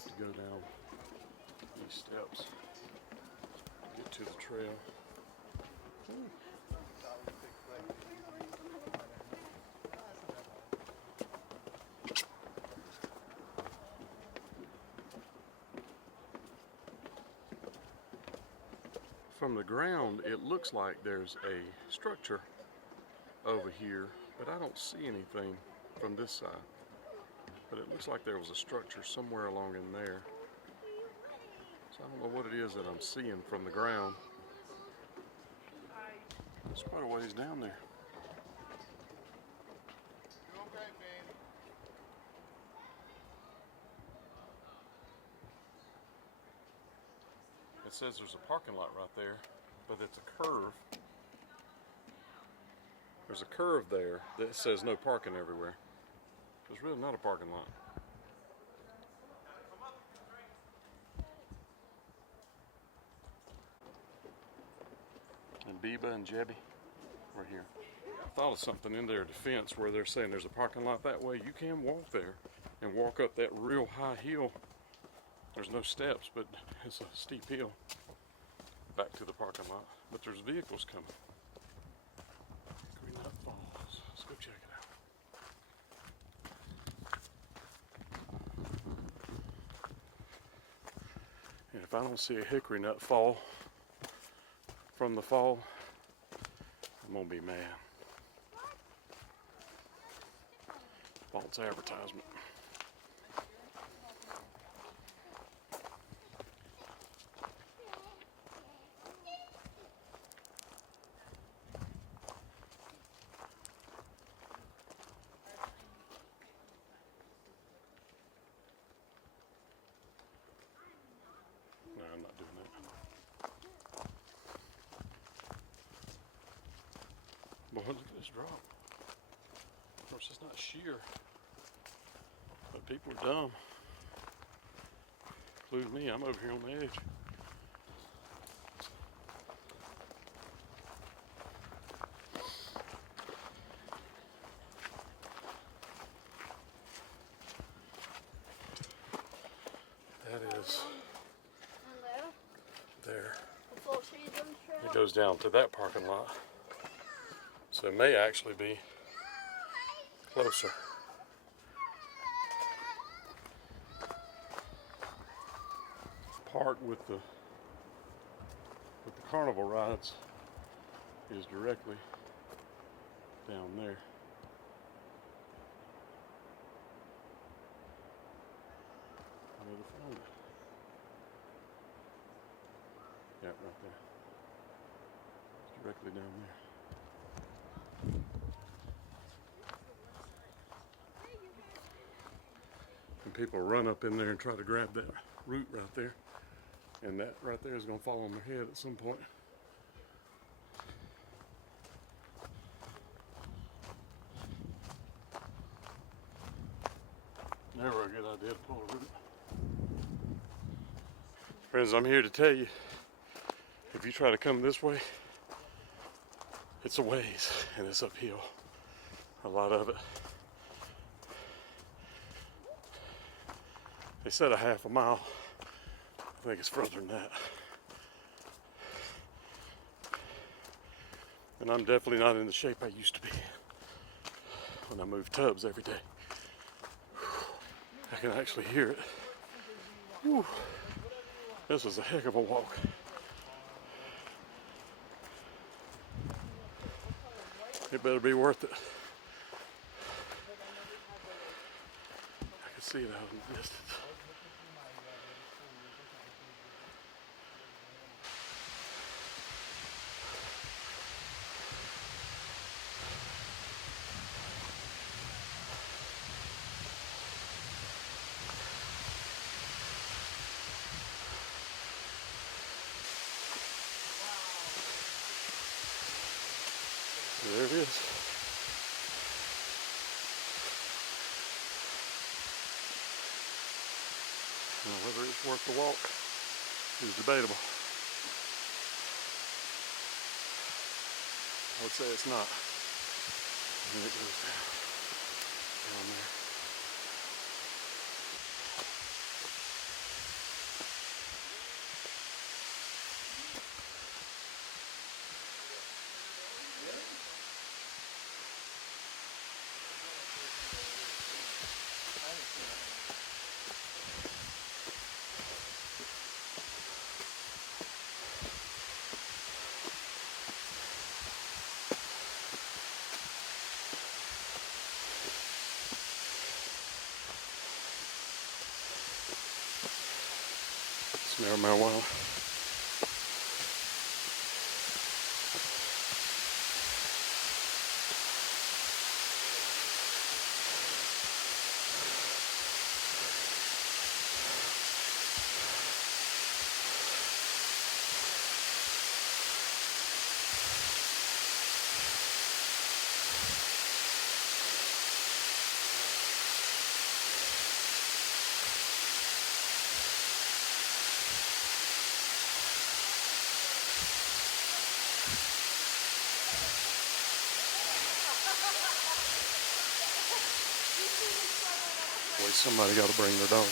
have to go down these steps to get to the trail. Ooh. From the ground, it looks like there's a structure over here, but I don't see anything from this side. But it looks like there was a structure somewhere along in there. So I don't know what it is that I'm seeing from the ground. It's quite a ways down there. It says there's a parking lot right there, but it's a curve. There's a curve there that says no parking everywhere. There's really not a parking lot. And Biba and Jebby were here. I thought of something in their defense where they're saying there's a parking lot that way. You can walk there and walk up that real high hill. There's no steps, but it's a steep hill back to the parking lot. But there's vehicles coming. Hickory Nut Falls. Let's go check it out. And if I don't see a hickory nut fall from the fall, I'm gonna be mad. False advertisement. No, I'm not doing that. Boy, look at this drop. Of course, it's not sheer, but people are dumb. Including me, I'm over here on the edge. That is there. It goes down to that parking lot. So it may actually be closer. Park with the carnival rides is directly down there. Where to find it? Yeah, right there. It's directly down there. And people run up in there and try to grab that root right there. And that right there is going to fall on their head at some point. Never a good idea to pull a root. Friends, I'm here to tell you, if you try to come this way, it's a ways and it's uphill. A lot of it. They said a half a mile. I think it's further than that. And I'm definitely not in the shape I used to be when I moved tubs every day. I can actually hear it. Whew. This was a heck of a walk. It better be worth it. I can see it out in the distance. There it is. Now, whether it's worth the walk is debatable. I would say it's not. And then it goes down there. Never mind why. Boy, somebody got to bring their dog.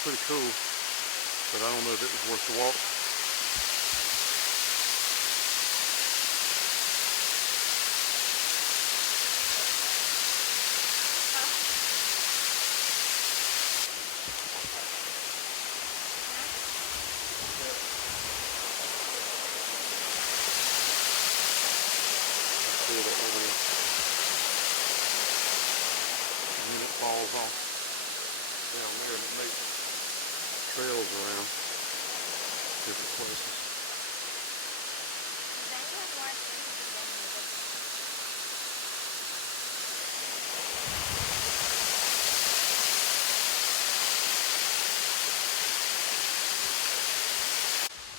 Pretty cool, but I don't know if it was worth the walk. See that over there. And then it falls off down there, and it makes trails around different places.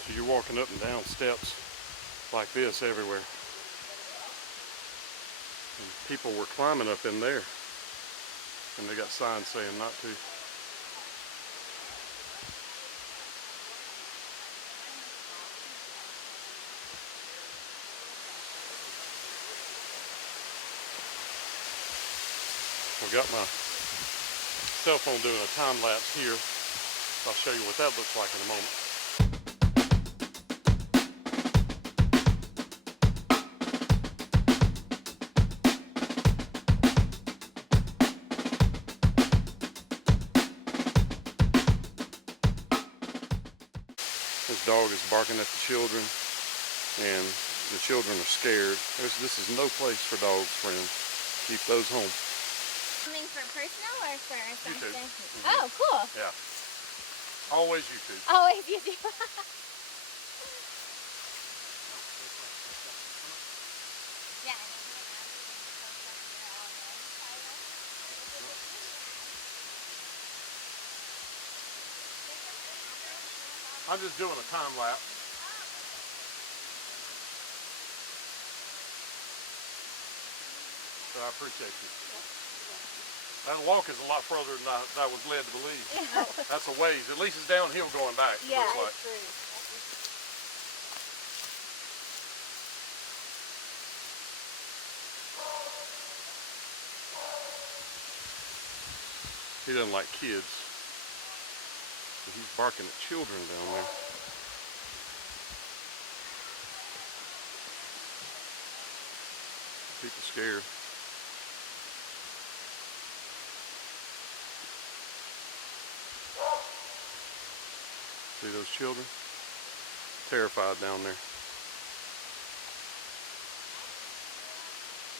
So you're walking up and down steps like this everywhere. And people were climbing up in there, and they got signs saying not to. I've got my cell phone doing a time lapse here. I'll show you what that looks like in a moment. This dog is barking at the children, and the children are scared. This is no place for dogs, friends. Keep those home. Something for personal or for something? Mm-hmm. Oh, cool. Yeah. Always YouTube. Always YouTube. Yeah. I'm just doing a time lapse. So I appreciate you. That walk is a lot further than I was led to believe. That's a ways. At least it's downhill going back. Yeah, looks like. it's true. He doesn't like kids. But he's barking at children down there. People scared. See those children? Terrified down there.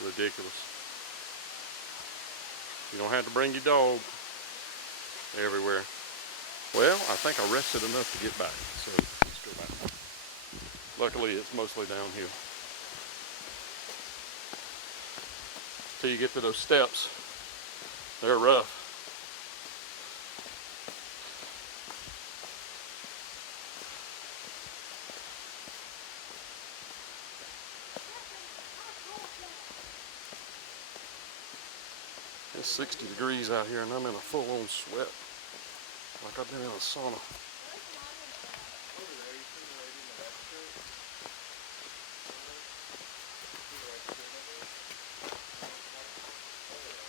Ridiculous. You don't have to bring your dog everywhere. Well, I think I rested enough to get back, so let's go back. Luckily, it's mostly downhill. Till you get to those steps, they're rough. It's 60 degrees out here and I'm in a full-on sweat, like I've been in a sauna.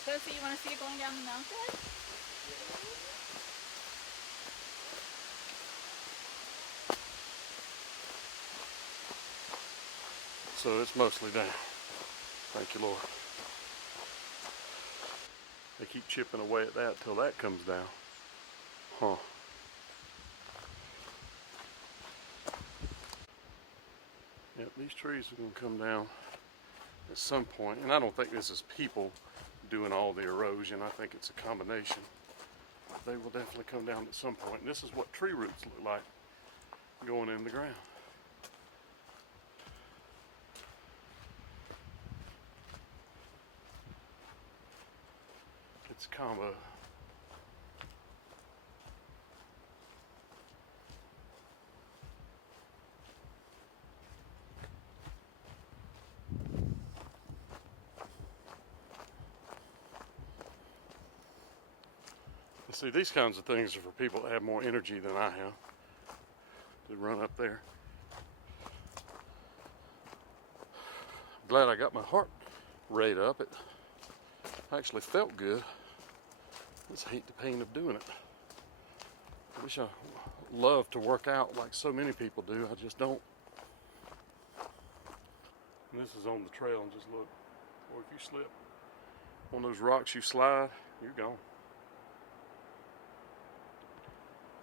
So you want to see it going down the mountain? So it's mostly down. Thank you, Lord. They keep chipping away at that till that comes down. Huh. Yep, these trees are going to come down at some point. And I don't think this is people doing all the erosion. I think it's a combination. They will definitely come down at some point. And this is what tree roots look like going in the ground. It's a combo. See, these kinds of things are for people that have more energy than I have to run up there. I'm glad I got my heart rate up. It actually felt good. I just hate the pain of doing it. I wish I loved to work out like so many people do. I just don't. And this is on the trail, and just look. Or if you slip on those rocks, you slide, you're gone.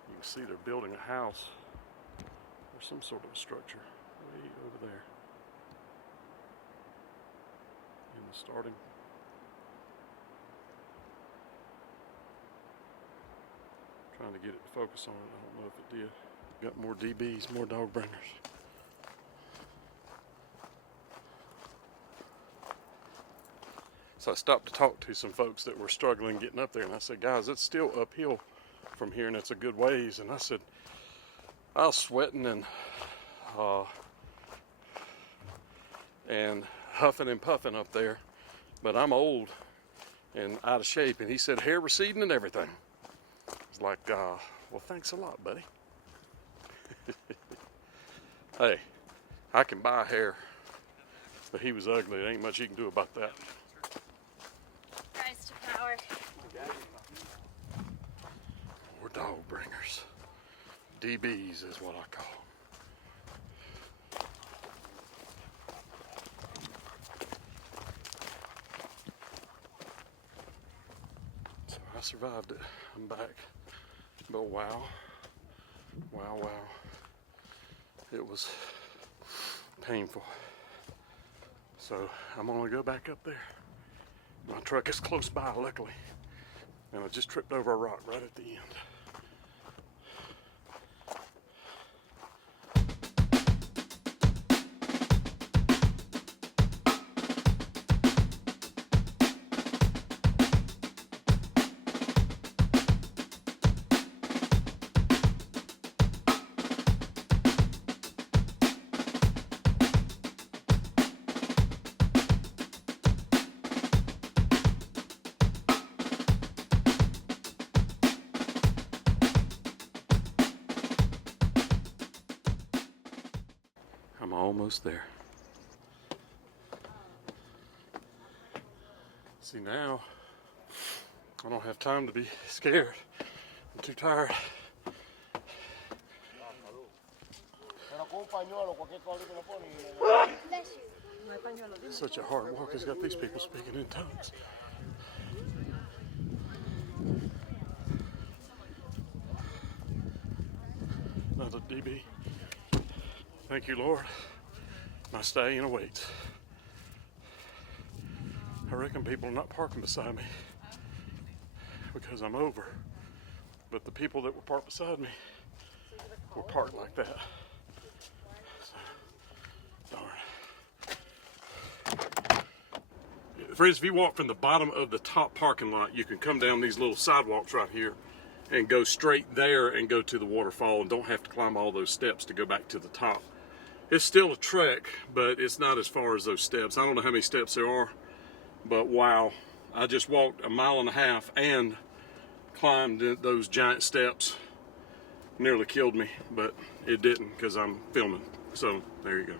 You can see they're building a house or some sort of a structure way over there in the starting. Trying to get it to focus on it. I don't know if it did. Got more DBs, more dog bringers. So I stopped to talk to some folks that were struggling getting up there, and I said, guys, it's still uphill from here, and it's a good ways. And I said, I was sweating and huffing and puffing up there, but I'm old and out of shape. And he said, hair receding and everything. I was like, well, thanks a lot, buddy. Hey, I can buy hair, but he was ugly. There ain't much you can do about that. Rise to power. We're dog bringers. DBs is what I call them. So I survived it. I'm back. But wow. It was painful. So I'm gonna go back up there. My truck is close by, luckily. And I just tripped over a rock right at the end. I'm almost there. See, now I don't have time to be scared. I'm too tired. It's such a hard walk. It's got these people speaking in tongues. Another DB. Thank you, Lord. My staying awaits. I reckon people are not parking beside me because I'm over. But the people that were parked beside me were parked like that. So, darn. Friends, if you walk from the bottom of the top parking lot, you can come down these little sidewalks right here and go straight there and go to the waterfall and don't have to climb all those steps to go back to the top. It's still a trek, but it's not as far as those steps. I don't know how many steps there are, but wow. I just walked 1.5 miles and climbed those giant steps. Nearly killed me, but it didn't because I'm filming. So there you go.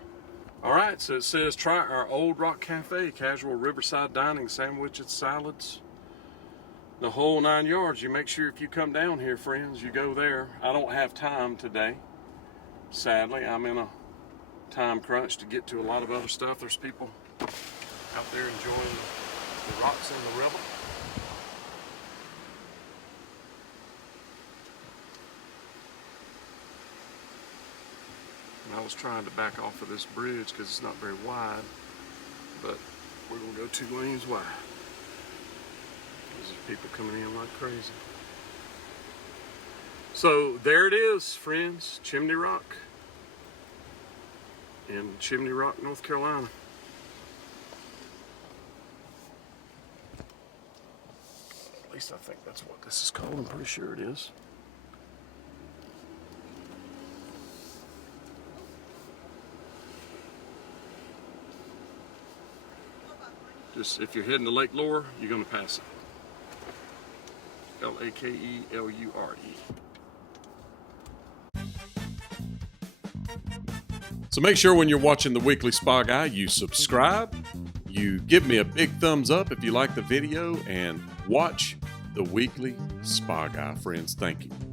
All right, so it says try our Old Rock Cafe, casual riverside dining, sandwiches, salads, the whole 9 yards. You make sure if you come down here, friends, you go there. I don't have time today. Sadly, I'm in a time crunch to get to a lot of other stuff. There's people out there enjoying the rocks in the river. And I was trying to back off of this bridge because it's not very wide, but we're gonna go 2 lanes wide. There's people coming in like crazy. So there it is, friends, Chimney Rock in Chimney Rock, North Carolina. At least I think that's what this is called. I'm pretty sure it is. Just if you're heading to Lake Lure, you're going to pass it. L-A-K-E-L-U-R-E. So make sure when you're watching the Weekly Spa Guy, you subscribe, you give me a big thumbs up if you like the video, and watch the Weekly Spa Guy, friends. Thank you.